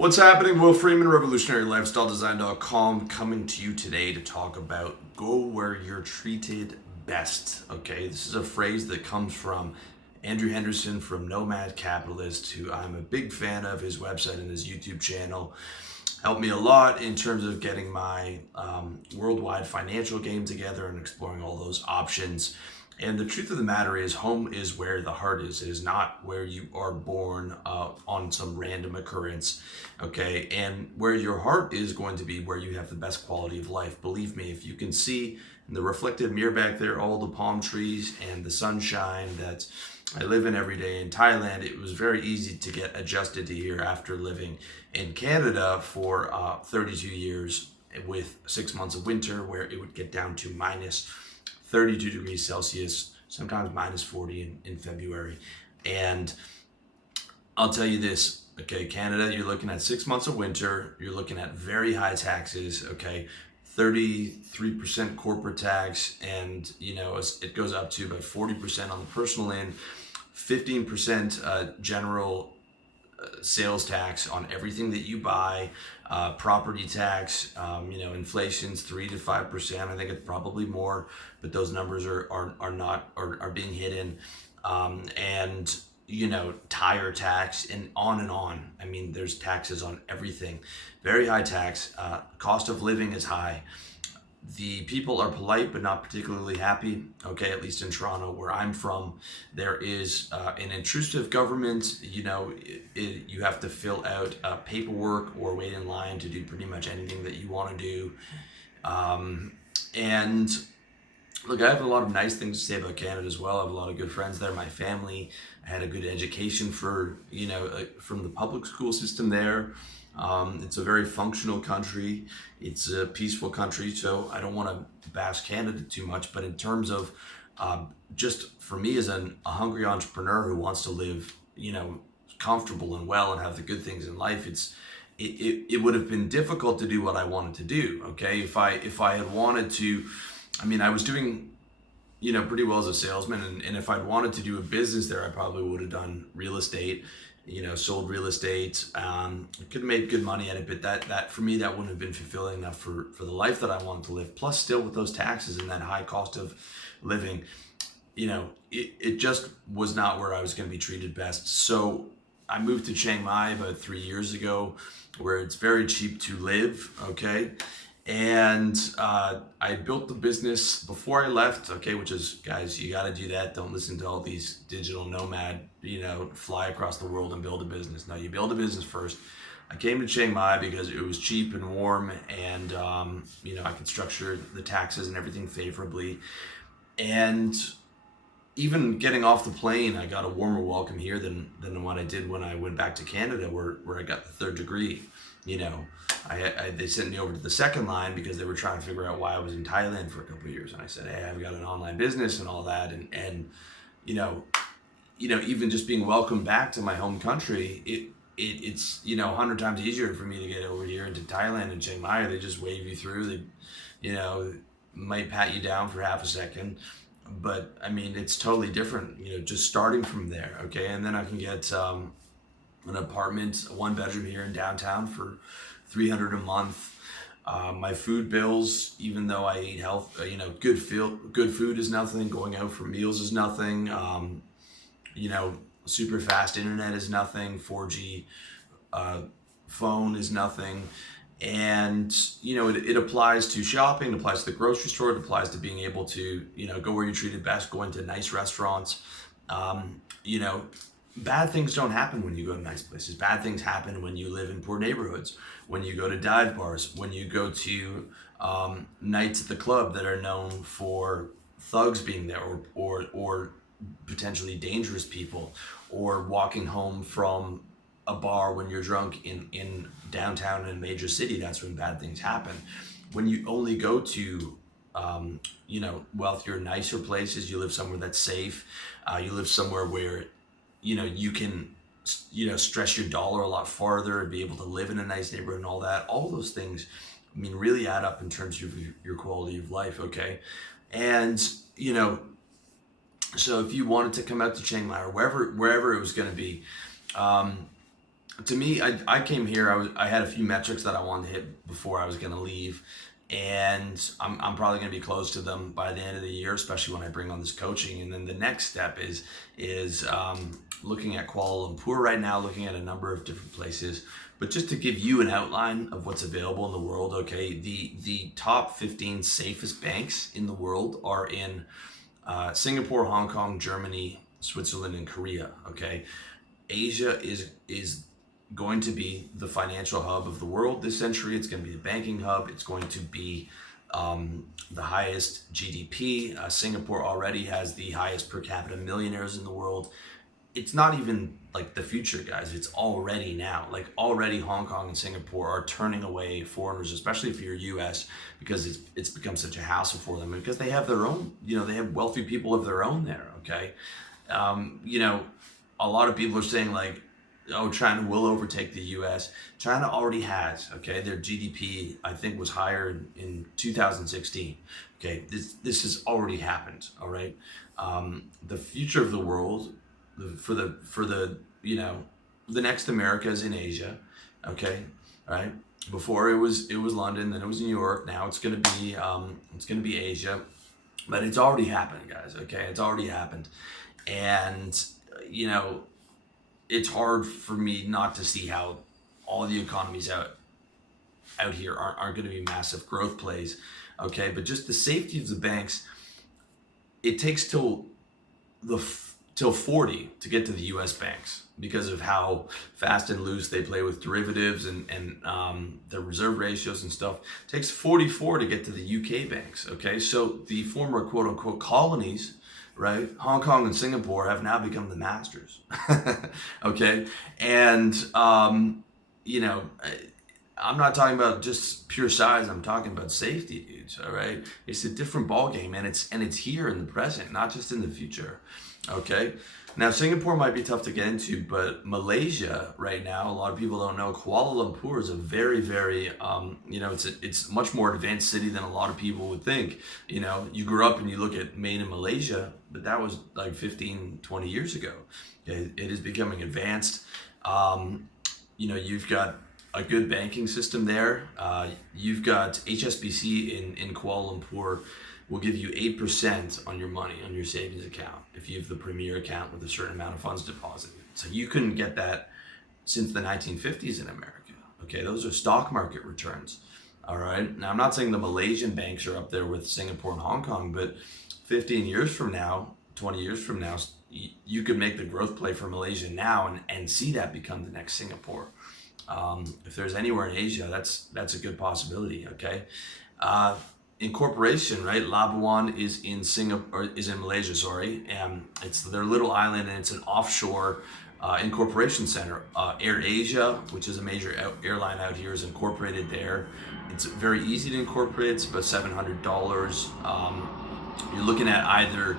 What's happening? Will Freeman, RevolutionaryLifestyleDesign.com, coming to you today to talk about go where you're treated best. Okay, this is a phrase that comes from Andrew Henderson from Nomad Capitalist, who I'm a big fan of his website and his YouTube channel. Helped me a lot in terms of getting my worldwide financial game together and exploring all those options. And the truth of the matter is, home is where the heart is. It is not where you are born on some random occurrence, okay? And where your heart is going to be where you have the best quality of life. Believe me, if you can see in the reflective mirror back there all the palm trees and the sunshine that I live in every day in Thailand, it was very easy to get adjusted to here after living in Canada for 32 years with 6 months of winter where it would get down to minus 32 degrees Celsius, sometimes minus 40 in February. And I'll tell you this, okay, Canada, you're looking at 6 months of winter, you're looking at very high taxes, okay, 33% corporate tax, and it goes up to about 40% on the personal end, 15% general sales tax on everything that you buy, property tax, inflation's 3 to 5%. I think it's probably more, but those numbers are being hidden. And tire tax and on. I mean, there's taxes on everything. Very high tax. Cost of living is high. The people are polite but not particularly happy, okay, at least in Toronto, where I'm from. There is an intrusive government. You have to fill out paperwork or wait in line to do pretty much anything that you want to do. And look, I have a lot of nice things to say about Canada as well. I have a lot of good friends there, my family. I had a good education from the public school system there. It's a very functional country. It's a peaceful country, so I don't want to bash Canada too much, but in terms of just for me as a hungry entrepreneur who wants to live, comfortable and well and have the good things in life, it would have been difficult to do what I wanted to do, okay? If I had wanted to, I was doing pretty well as a salesman, and if I'd wanted to do a business there, I probably would have done real estate, sold real estate. I could have made good money at it, but that for me, that wouldn't have been fulfilling enough for the life that I wanted to live. Plus, still with those taxes and that high cost of living, it just was not where I was going to be treated best. So I moved to Chiang Mai about 3 years ago, where it's very cheap to live, okay? And I built the business before I left, okay, which is, guys, you got to do that. Don't listen to all these digital nomad, fly across the world and build a business. No, you build a business first. I came to Chiang Mai because it was cheap and warm, and I could structure the taxes and everything favorably. And even getting off the plane, I got a warmer welcome here than what I did when I went back to Canada, where I got the third degree. They sent me over to the second line because they were trying to figure out why I was in Thailand for a couple of years, and I said, hey, I've got an online business and all that, and even just being welcomed back to my home country, it's 100 times easier for me to get over here into Thailand and Chiang Mai. They just wave you through. They might pat you down for half a second, but it's totally different. Just starting from there, okay, and then I can get an apartment, a 1-bedroom here in downtown for $300 a month. My food bills, even though I eat health, good food is nothing. Going out for meals is nothing. Super fast internet is nothing. 4G phone is nothing. And it applies to shopping, it applies to the grocery store, it applies to being able to go where you're treated best, going to nice restaurants. Bad things don't happen when you go to nice places. Bad things happen when you live in poor neighborhoods, when you go to dive bars, when you go to nights at the club that are known for thugs being there, or potentially dangerous people, or walking home from a bar when you're drunk in downtown in a major city. That's when bad things happen. When you only go to wealthier, nicer places, you live somewhere that's safe, you live somewhere where you can stretch your dollar a lot farther and be able to live in a nice neighborhood and all that. All those things, really add up in terms of your quality of life, okay? And so if you wanted to come out to Chiang Mai or wherever it was going to be, To me, I came here. I had a few metrics that I wanted to hit before I was going to leave, and I'm probably going to be close to them by the end of the year, especially when I bring on this coaching. And then the next step is looking at Kuala Lumpur right now, looking at a number of different places. But just to give you an outline of what's available in the world, okay, the top 15 safest banks in the world are in Singapore, Hong Kong, Germany, Switzerland, and Korea. Okay, Asia is going to be the financial hub of the world this century. It's going to be the banking hub. It's going to be the highest GDP. Singapore already has the highest per capita millionaires in the world. It's not even like the future, guys. It's already now. Like already, Hong Kong and Singapore are turning away foreigners, especially if you're US, because it's become such a hassle for them, because they have their own. They have wealthy people of their own there. Okay, a lot of people are saying like, oh, China will overtake the US. China already has, okay? Their GDP, I think, was higher in 2016. Okay, this has already happened, all right? The future of the world, for the next America is in Asia, okay? All right? Before it was London, then it was New York. Now it's gonna be Asia, but it's already happened, guys. Okay, it's already happened, and it's hard for me not to see how all the economies out here aren't going to be massive growth plays. Okay, but just the safety of the banks, it takes till 40 to get to the U.S. banks because of how fast and loose they play with derivatives and their reserve ratios and stuff. It takes 44 to get to the UK banks. Okay, so the former quote unquote colonies, right? Hong Kong and Singapore have now become the masters. Okay, and I'm not talking about just pure size. I'm talking about safety, dudes. All right, it's a different ball game, and it's here in the present, not just in the future. Okay, now Singapore might be tough to get into, but Malaysia right now, a lot of people don't know. Kuala Lumpur is a very, very, it's a much more advanced city than a lot of people would think. You grew up and you look at made in Malaysia, but that was like 15, 20 years ago. Okay? It is becoming advanced. You've got a good banking system there. You've got HSBC in Kuala Lumpur will give you 8% on your money, on your savings account, if you have the premier account with a certain amount of funds deposited. So you couldn't get that since the 1950s in America. Okay, those are stock market returns. All right. Now, I'm not saying the Malaysian banks are up there with Singapore and Hong Kong, but 15 years from now, 20 years from now, you could make the growth play for Malaysia now and see that become the next Singapore. If there's anywhere in Asia, that's a good possibility. Okay. Incorporation, right? Labuan is in Malaysia, sorry. It's their little island, and it's an offshore incorporation center. AirAsia, which is a major airline out here, is incorporated there. It's very easy to incorporate. It's about $700. You're looking at either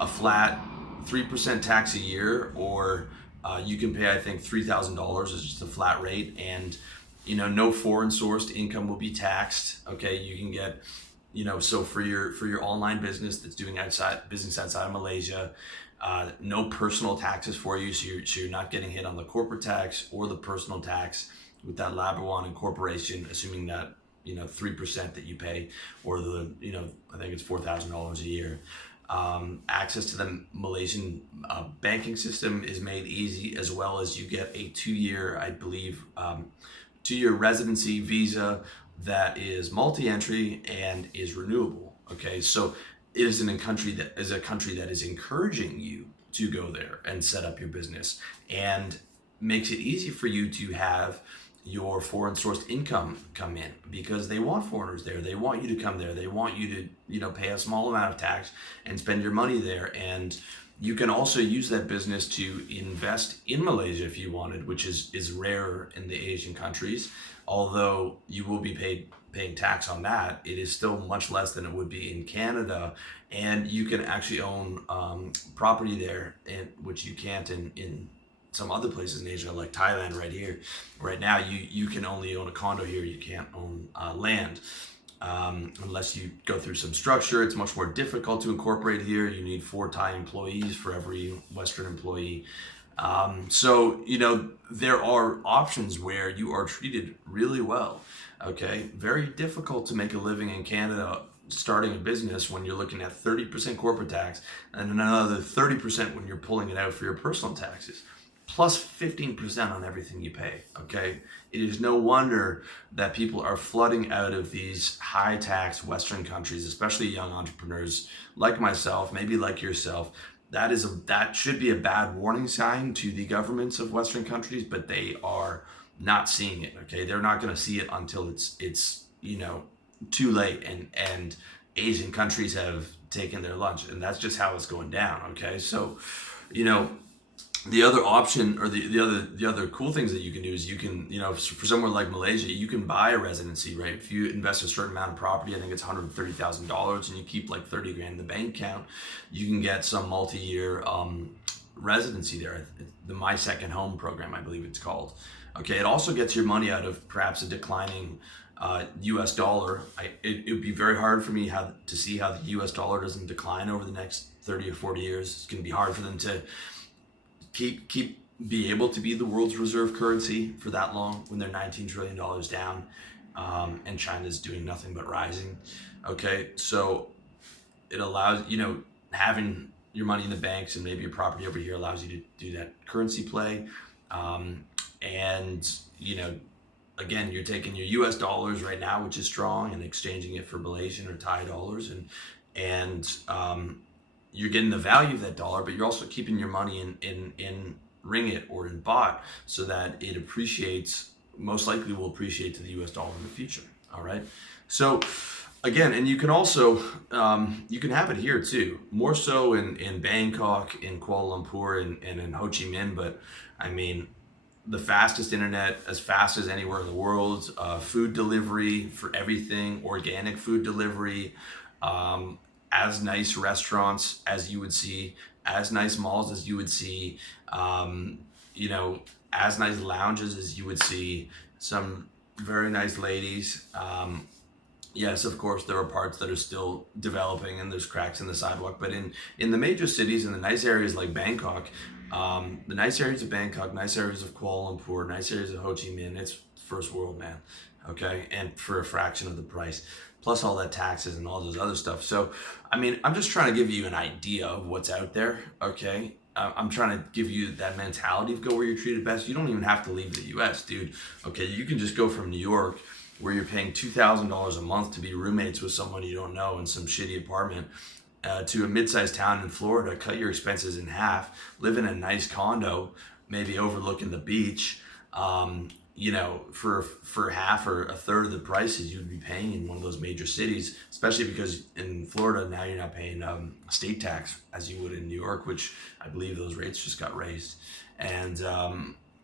a flat 3% tax a year, or you can pay, I think, $3,000 is just a flat rate, and no foreign sourced income will be taxed. Okay, you can get, so for your online business that's doing business outside of Malaysia, no personal taxes for you, so you're not getting hit on the corporate tax or the personal tax with that Labuan incorporation, assuming that 3% that you pay, or I think it's $4,000 a year. Access to the Malaysian banking system is made easy, as well as you get a 2-year, I believe, 2-year residency visa that is multi-entry and is renewable. Okay, so it is a country that is encouraging you to go there and set up your business, and makes it easy for you to have your foreign sourced income come in, because they want foreigners there. They want you to come there. They want you to pay a small amount of tax and spend your money there. And you can also use that business to invest in Malaysia if you wanted, which is rare in the Asian countries. Although you will be paying tax on that, it is still much less than it would be in Canada. And you can actually own property there, which you can't in some other places in Asia, like Thailand right here. Right now, you can only own a condo here. You can't own land unless you go through some structure. It's much more difficult to incorporate here. You need 4 Thai employees for every Western employee. So, there are options where you are treated really well. Okay. Very difficult to make a living in Canada starting a business when you're looking at 30% corporate tax and another 30% when you're pulling it out for your personal taxes, plus 15% on everything you pay. Okay. It is no wonder that people are flooding out of these high tax Western countries, especially young entrepreneurs like myself, maybe like yourself. That should be a bad warning sign to the governments of Western countries, but they are not seeing it. Okay. They're not going to see it until it's too late, and Asian countries have taken their lunch, and that's just how it's going down. Okay. So, you know, the other option, or the other cool things that you can do is you can, for somewhere like Malaysia, you can buy a residency, right? If you invest a certain amount of property, I think it's $130,000, and you keep like 30 grand in the bank account, you can get some multi-year residency there. The My Second Home program, I believe it's called. Okay. It also gets your money out of perhaps a declining US dollar. It would be very hard for me to see how the US dollar doesn't decline over the next 30 or 40 years. It's going to be hard for them to be able to be the world's reserve currency for that long when they're $19 trillion down, and China's doing nothing but rising. Okay, so it allows, having your money in the banks and maybe your property over here allows you to do that currency play. And again, you're taking your US dollars right now, which is strong, and exchanging it for Malaysian or Thai dollars, and you're getting the value of that dollar, but you're also keeping your money in ringgit or in baht, so that it appreciates, most likely will appreciate to the US dollar in the future. All right. So again, and you can also, you can have it here too, more so in Bangkok, in Kuala Lumpur, and in Ho Chi Minh. But I mean, the fastest internet, as fast as anywhere in the world, food delivery for everything, organic food delivery, as nice restaurants as you would see, as nice malls as you would see, as nice lounges as you would see, some very nice ladies. Yes, of course, there are parts that are still developing and there's cracks in the sidewalk, but in the major cities, in the nice areas like Bangkok, the nice areas of Bangkok, nice areas of Kuala Lumpur, nice areas of Ho Chi Minh, it's first world, man. Okay, and for a fraction of the price, plus all that taxes and all those other stuff. So, I mean, I'm just trying to give you an idea of what's out there. Okay, I'm trying to give you that mentality of go where you're treated best. You don't even have to leave the U.S., dude. Okay, you can just go from New York, where you're paying $2,000 a month to be roommates with someone you don't know in some shitty apartment, to a mid-sized town in Florida, cut your expenses in half, live in a nice condo, maybe overlooking the beach, for half or a third of the prices you'd be paying in one of those major cities, especially because in Florida now you're not paying state tax as you would in New York, which I believe those rates just got raised. And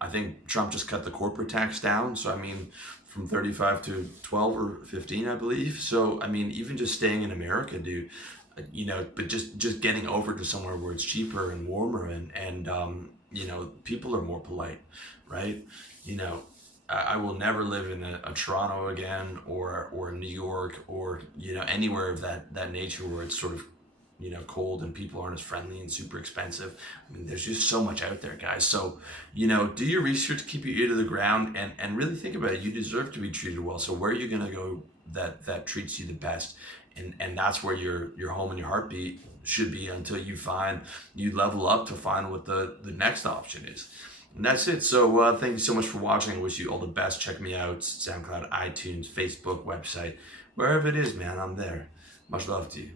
I think Trump just cut the corporate tax down. So, I mean, from 35 to 12 or 15, I believe. So, I mean, even just staying in America, dude, but just getting over to somewhere where it's cheaper and warmer, and people are more polite, right? I will never live in a Toronto again, or New York, or anywhere of that nature where it's sort of cold and people aren't as friendly and super expensive. I mean, there's just so much out there, guys. So do your research, keep your ear to the ground, and really think about it. You deserve to be treated well. So where are you gonna go that treats you the best? And that's where your home and your heartbeat should be, until you level up to find what the next option is. And that's it. So thank you so much for watching. I wish you all the best. Check me out, SoundCloud, iTunes, Facebook, website, wherever it is, man, I'm there. Much love to you.